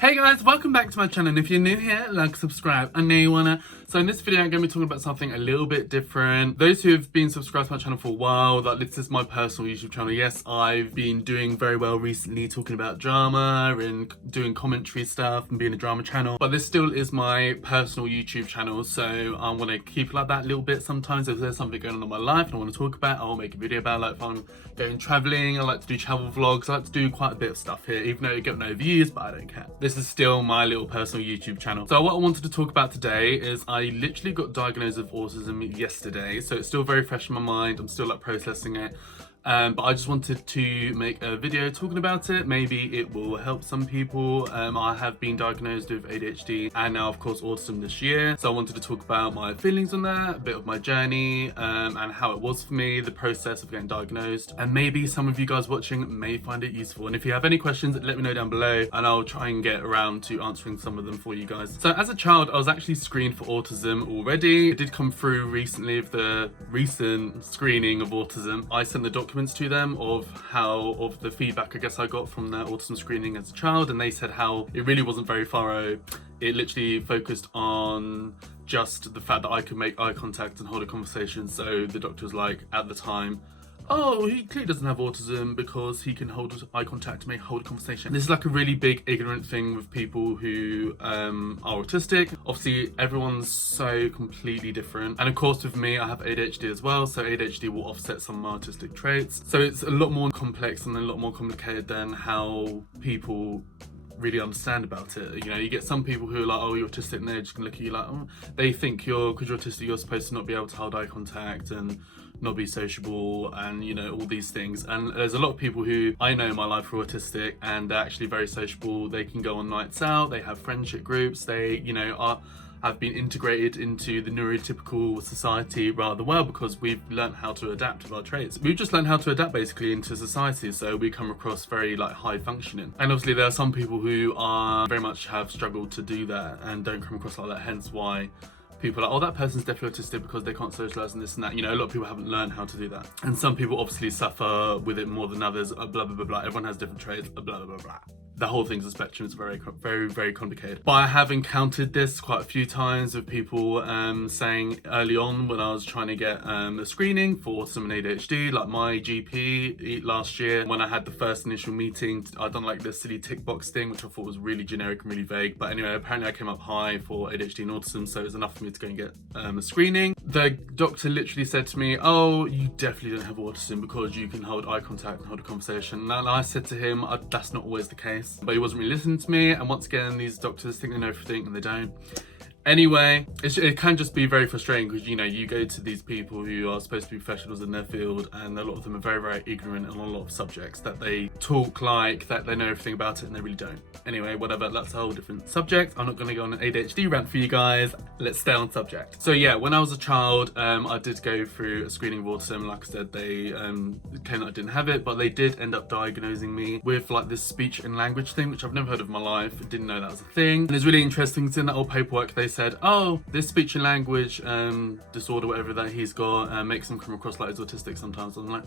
Hey guys, welcome back to my channel, and if you're new here, like, subscribe, I know you wanna. So in this video I'm going to be talking about something a little bit different. Those who have been subscribed to my channel for a while, that this is my personal YouTube channel. Yes, I've been doing very well recently talking about drama and doing commentary stuff and being a drama channel, but this still is my personal YouTube channel, so I want to keep it like that a little bit. Sometimes if there's something going on in my life and I want to talk about, I'll make a video about it. Like if I'm going traveling, I like to do travel vlogs, I like to do quite a bit of stuff here, even though you get no views, but I don't care. This is still my little personal YouTube channel. So what I wanted to talk about today is I literally got diagnosed with autism yesterday, so it's still very fresh in my mind. I'm still like processing it. But I just wanted to make a video talking about it. Maybe it will help some people. I have been diagnosed with ADHD and now of course autism this year. So I wanted to talk about my feelings on that, a bit of my journey, and how it was for me, the process of getting diagnosed. And maybe some of you guys watching may find it useful. And if you have any questions, let me know down below and I'll try and get around to answering some of them for you guys. So as a child, I was actually screened for autism already. It did come through recently with the recent screening of autism. I sent the documents to them of the feedback I guess I got from the autism screening as a child, and they said how it really wasn't very thorough. It literally focused on just the fact that I could make eye contact and hold a conversation. So the doctor was like at the time, oh, he clearly doesn't have autism because he can hold eye contact and hold a conversation. This is like a really big ignorant thing with people who are autistic. Obviously, everyone's so completely different. And of course, with me, I have ADHD as well. So ADHD will offset some of my autistic traits. So it's a lot more complex and a lot more complicated than how people really understand about it. You know, you get some people who are like, oh, you're autistic, and they're just gonna look at you like, oh, they think because you're autistic, you're supposed to not be able to hold eye contact and not be sociable and, you know, all these things. And there's a lot of people who I know in my life who are autistic and they're actually very sociable. They can go on nights out, they have friendship groups, they, you know, have been integrated into the neurotypical society rather well because we've learned how to adapt with our traits. We've just learned how to adapt basically into society, so we come across very like high functioning. And obviously there are some people who are very much have struggled to do that and don't come across like that, hence why people are like, oh, that person's definitely autistic because they can't socialize and this and that. You know, a lot of people haven't learned how to do that. And some people obviously suffer with it more than others, blah, blah, blah, blah. Everyone has different traits, blah, blah, blah, blah. The whole thing's a spectrum. It's very, very complicated. But I have encountered this quite a few times with people saying early on when I was trying to get a screening for autism and ADHD, like my GP last year, when I had the first initial meeting, I'd done like this silly tick box thing, which I thought was really generic and really vague. But anyway, apparently I came up high for ADHD and autism, so it was enough for me to go and get a screening. The doctor literally said to me, oh, you definitely don't have autism because you can hold eye contact and hold a conversation. And I said to him, that's not always the case. But he wasn't really listening to me, and once again these doctors think they know everything and they don't. Anyway, it can just be very frustrating because, you know, you go to these people who are supposed to be professionals in their field and a lot of them are very ignorant on a lot of subjects, that they talk like that they know everything about it and they really don't. Anyway, whatever, that's a whole different subject. I'm not going to go on an ADHD rant for you guys. Let's stay on subject. So yeah, when I was a child, I did go through a screening of autism. Like I said, they claimed that I didn't have it, but they did end up diagnosing me with like this speech and language thing, which I've never heard of in my life. I didn't know that was a thing. And it's really interesting, because in that old paperwork they said, oh, this speech and language disorder, whatever that he's got, makes him come across like he's autistic sometimes. I'm like,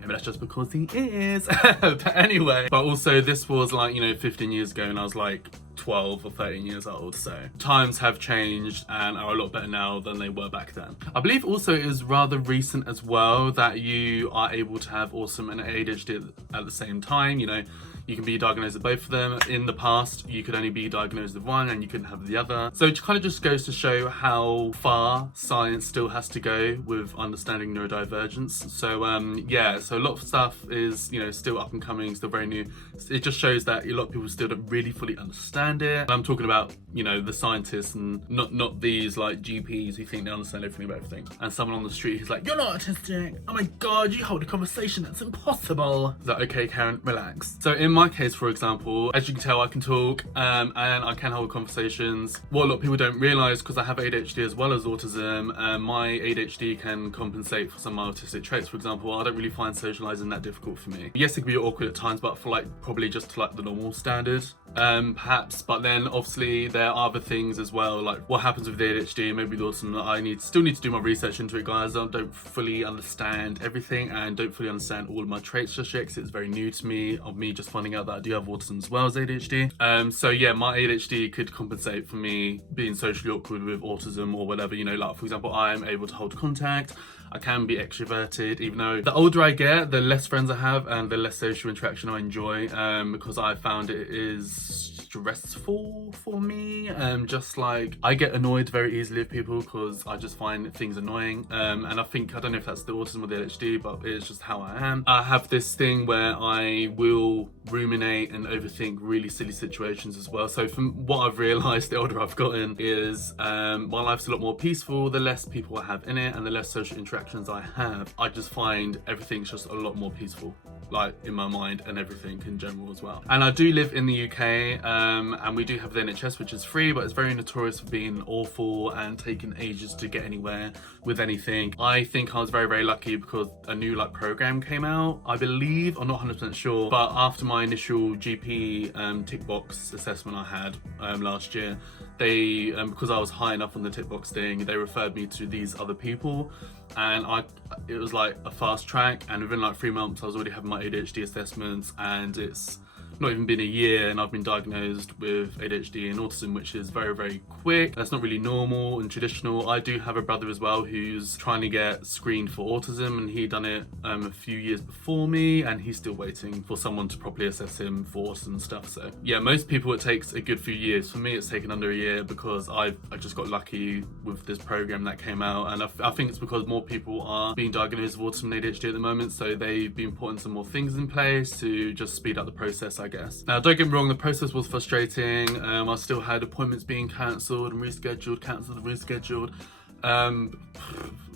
maybe that's just because he is. But anyway, but also this was like, you know, 15 years ago and I was like 12 or 13 years old, so times have changed and are a lot better now than they were back then. I believe also it is rather recent as well that you are able to have autism and ADHD at the same time. You know, you can be diagnosed with both of them. In the past, you could only be diagnosed with one and you couldn't have the other. So it kind of just goes to show how far science still has to go with understanding neurodivergence. So yeah, so a lot of stuff is, you know, still up and coming, still very new. It just shows that a lot of people still don't really fully understand it. And I'm talking about, you know, the scientists and not these like GPs who think they understand everything about everything. And someone on the street who's like, you're not autistic. Oh my God, you hold a conversation, that's impossible. Is that okay, Karen? Relax. So in my case, for example, as you can tell, I can talk and I can hold conversations. What a lot of people don't realize, because I have ADHD as well as autism, my ADHD can compensate for some of my autistic traits. For example, I don't really find socializing that difficult for me. Yes, it can be awkward at times, but for like probably just to like the normal standard. perhaps, but then obviously there are other things as well, like what happens with the ADHD and maybe the autism, that I still need to do my research into it, guys. I don't fully understand everything and don't fully understand all of my traits just yet, because it's very new to me, of me just finding out that I do have autism as well as ADHD. So yeah, my ADHD could compensate for me being socially awkward with autism or whatever, you know, like for example, I am able to hold contact, I can be extroverted, even though the older I get, the less friends I have and the less social interaction I enjoy, because I found it is stressful for me. Just like, I get annoyed very easily with people because I just find things annoying. And I don't know if that's the autism or the ADHD, but it's just how I am. I have this thing where I will ruminate and overthink really silly situations as well. So from what I've realised, the older I've gotten, is my life's a lot more peaceful the less people I have in it and the less social interactions I have. I just find everything's just a lot more peaceful, like in my mind and everything in general as well. And I do live in the UK, and we do have the NHS, which is free, but it's very notorious for being awful and taking ages to get anywhere with anything. I think I was very, very lucky because a new program came out, I believe, I'm not 100% sure, but after my initial GP tick box assessment I had last year, they, because I was high enough on the tick box thing, they referred me to these other people, and it was like a fast track, and within like 3 months I was already having my ADHD assessments, and it's not even been a year and I've been diagnosed with ADHD and autism, which is very, very quick. That's not really normal and traditional. I do have a brother as well who's trying to get screened for autism, and he done it a few years before me, and he's still waiting for someone to properly assess him for autism and stuff. So yeah, most people it takes a good few years. For me, it's taken under a year because I just got lucky with this program that came out, and I think it's because more people are being diagnosed with autism and ADHD at the moment, so they've been putting some more things in place to just speed up the process, I guess. Now, don't get me wrong, the process was frustrating. I still had appointments being cancelled and rescheduled, cancelled and rescheduled.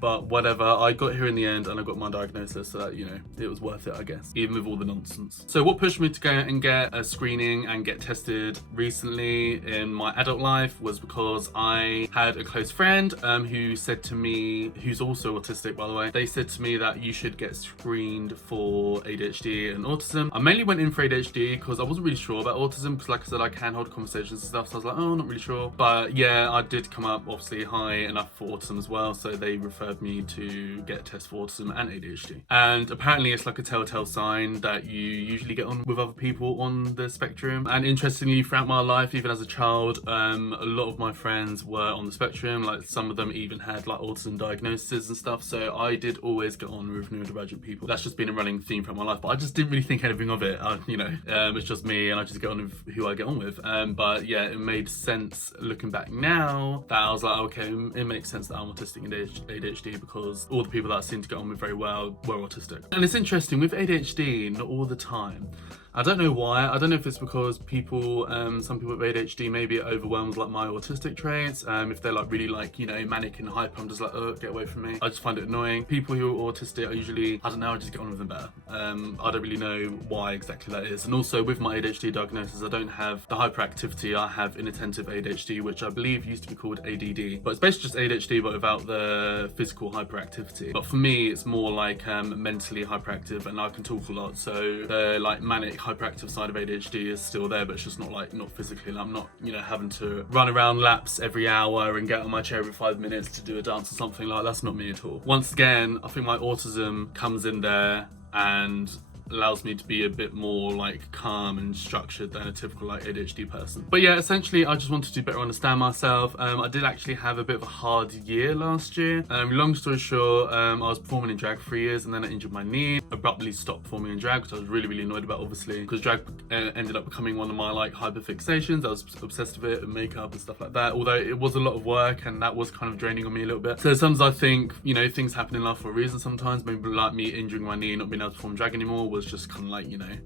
But whatever, I got here in the end and I got my diagnosis, so that, you know, it was worth it, I guess, even with all the nonsense. So what pushed me to go and get a screening and get tested recently in my adult life was because I had a close friend who said to me, who's also autistic by the way, they said to me that you should get screened for ADHD and autism. I mainly went in for ADHD because I wasn't really sure about autism, because like I said, I can hold conversations and stuff, so I was like, oh, not really sure. But yeah, I did come up obviously high enough for autism as well, so they referred me to get a test for autism and ADHD. And apparently it's like a telltale sign that you usually get on with other people on the spectrum. And interestingly, throughout my life, even as a child, a lot of my friends were on the spectrum. Like some of them even had like autism diagnoses and stuff, so I did always get on with neurodivergent people. That's just been a running theme throughout my life, but I just didn't really think anything of it. It's just me and I just get on with who I get on with. But yeah, it made sense looking back now that I was like, okay, it makes sense that I'm autistic and ADHD, because all the people that I seem to get on with very well were autistic. And it's interesting, with ADHD, not all the time. I don't know why. I don't know if it's because people, some people with ADHD, maybe it overwhelms like my autistic traits. If they're like really like, you know, manic and hyper, I'm just like, oh, get away from me. I just find it annoying. People who are autistic are usually, I don't know, I just get on with them better. I don't really know why exactly that is. And also with my ADHD diagnosis, I don't have the hyperactivity. I have inattentive ADHD, which I believe used to be called ADD. But it's basically just ADHD, but without the physical hyperactivity. But for me, it's more like mentally hyperactive, and I can talk a lot. So the like manic hyperactive side of ADHD is still there, but it's just not physically. Like, I'm not, you know, having to run around laps every hour and get on my chair every 5 minutes to do a dance or something. Like, that's not me at all. Once again, I think my autism comes in there and allows me to be a bit more like calm and structured than a typical like ADHD person. But yeah, essentially I just wanted to better understand myself. I did actually have a bit of a hard year last year. Long story short, I was performing in drag for 3 years, and then I injured my knee, abruptly stopped performing in drag, which I was really, really annoyed about, obviously, because drag ended up becoming one of my like hyperfixations. I was obsessed with it and makeup and stuff like that, although it was a lot of work and that was kind of draining on me a little bit. So sometimes I think, you know, things happen in life for a reason sometimes. Maybe like me injuring my knee and not being able to perform drag anymore was just kind of like, you know,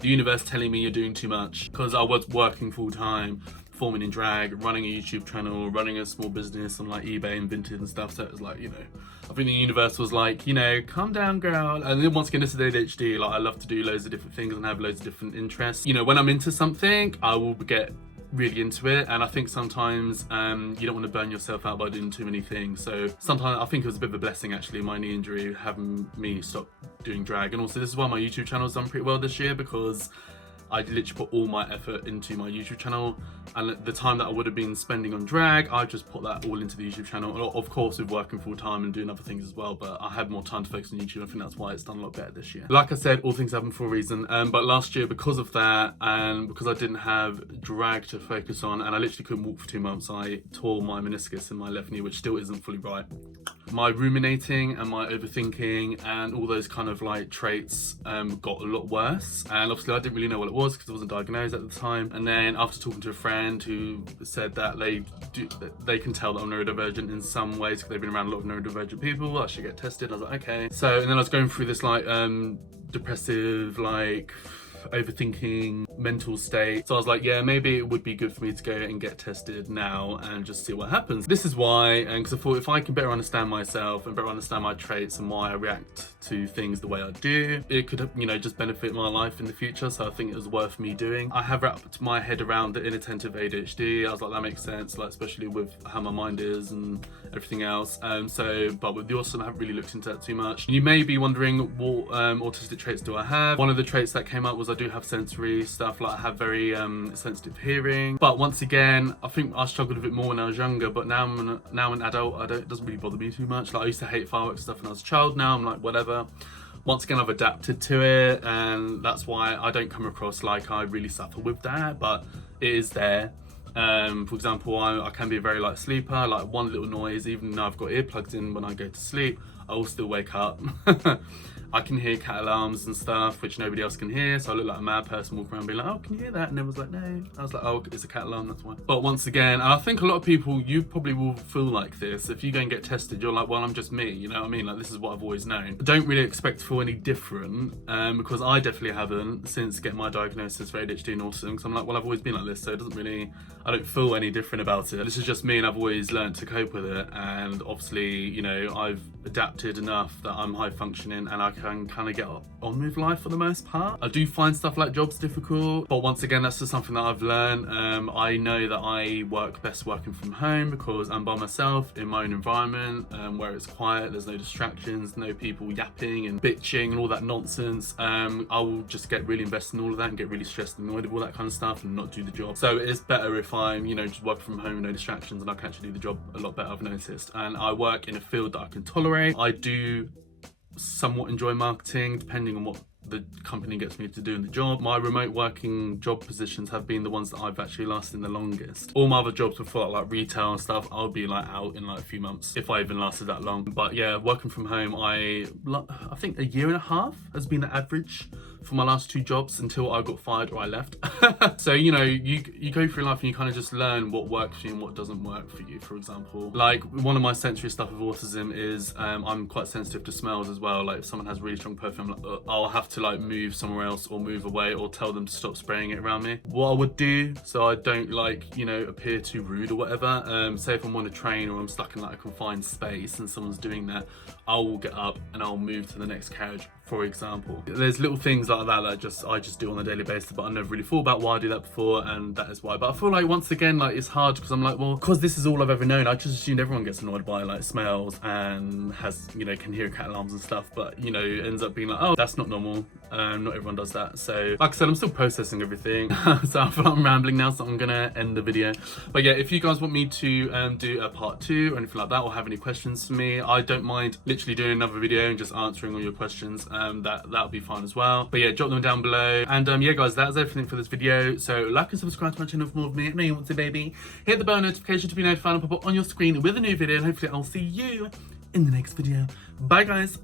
the universe telling me you're doing too much, because I was working full time, performing in drag, running a YouTube channel, running a small business on like eBay and Vinted and stuff. So it was like, you know, I think the universe was like, you know, calm down, girl. And then once again, this is ADHD, like I love to do loads of different things and have loads of different interests. You know, when I'm into something, I will get really into it, and I think sometimes you don't want to burn yourself out by doing too many things. So sometimes I think it was a bit of a blessing actually, my knee injury, having me stop doing drag. And also this is why my YouTube channel's done pretty well this year, because I literally put all my effort into my YouTube channel, and the time that I would have been spending on drag, I just put that all into the YouTube channel. Of course, with working full time and doing other things as well, but I had more time to focus on YouTube. I think that's why it's done a lot better this year. Like I said, all things happen for a reason. But last year, because of that, and because I didn't have drag to focus on, and I literally couldn't walk for 2 months, I tore my meniscus in my left knee, which still isn't fully right. My ruminating and my overthinking and all those kind of like traits got a lot worse, and obviously I didn't really know what it was because I wasn't diagnosed at the time. And then after talking to a friend who said that they can tell that I'm neurodivergent in some ways because they've been around a lot of neurodivergent people, I should get tested. I was like, okay. So, and then I was going through this like depressive, like overthinking mental state. So I was like, yeah, maybe it would be good for me to go and get tested now and just see what happens. This is why, and because I thought if I can better understand myself and better understand my traits and why I react to things the way I do, it could, you know, just benefit my life in the future. So I think it was worth me doing. I have wrapped my head around the inattentive ADHD. I was like, that makes sense, like especially with how my mind is and everything else. But with the autism, I haven't really looked into that too much. You may be wondering, what autistic traits do I have? One of the traits that came up was I do have sensory stuff, like I have very sensitive hearing. But once again, I think I struggled with it more when I was younger, but now I'm an adult, it doesn't really bother me too much. Like I used to hate fireworks and stuff when I was a child, now I'm like, whatever. Once again, I've adapted to it, and that's why I don't come across like I really suffer with that, but it is there. For example, I can be a very light sleeper, like one little noise, even though I've got earplugs in when I go to sleep, I will still wake up. I can hear cat alarms and stuff, which nobody else can hear, so I look like a mad person walking around being like, oh, can you hear that? And everyone's like, no. I was like, oh, it's a cat alarm, that's why. But once again, and I think a lot of people, you probably will feel like this. If you go and get tested, you're like, well, I'm just me, you know what I mean? Like, this is what I've always known. I don't really expect to feel any different, because I definitely haven't since getting my diagnosis for ADHD and autism, because I'm like, well, I've always been like this, so it doesn't really, I don't feel any different about it. This is just me, and I've always learned to cope with it, and obviously, you know, I've adapted enough that I'm high functioning and I can kind of get on with life for the most part. I do find stuff like jobs difficult, but once again, that's just something that I've learned. I know that I work best working from home because I'm by myself in my own environment, where it's quiet, there's no distractions, no people yapping and bitching and all that nonsense. I will just get really invested in all of that and get really stressed and annoyed with all that kind of stuff and not do the job. So it is better if I'm, you know, just working from home, no distractions, and I can actually do the job a lot better, I've noticed. And I work in a field that I can tolerate. I do somewhat enjoy marketing, depending on what the company gets me to do in the job. My remote working job positions have been the ones that I've actually lasted the longest. All my other jobs before, like retail and stuff, I'll be like out in like a few months if I even lasted that long. But yeah, working from home, I think a year and a half has been the average for my last 2 jobs until I got fired or I left. So, you know, you go through life and you kind of just learn what works for you and what doesn't work for you. For example, like one of my sensory stuff with autism is I'm quite sensitive to smells as well. Like if someone has really strong perfume, like, I'll have to like move somewhere else or move away or tell them to stop spraying it around me. What I would do so I don't like, you know, appear too rude or whatever, say if I'm on a train or I'm stuck in like a confined space and someone's doing that, I will get up and I'll move to the next carriage, for example. There's little things like that that I just do on a daily basis, but I never really thought about why I do that before, and that is why. But I feel like once again, like it's hard because I'm like, well, because this is all I've ever known, I just assumed everyone gets annoyed by like smells and has, you know, can hear cat alarms and stuff, but you know, it ends up being like, oh, that's not normal. Not everyone does that. So like I said, I'm still processing everything. So I feel like I'm rambling now, so I'm gonna end the video. But yeah, if you guys want me to do a part 2 or anything like that, or have any questions for me, I don't mind literally doing another video and just answering all your questions. That'll be fine as well. But yeah, drop them down below. And yeah guys, that's everything for this video. So like and subscribe to my channel for more of me. I know you want to, baby. Hit the bell notification to be notified and pop up on your screen with a new video, and hopefully I'll see you in the next video. Bye guys.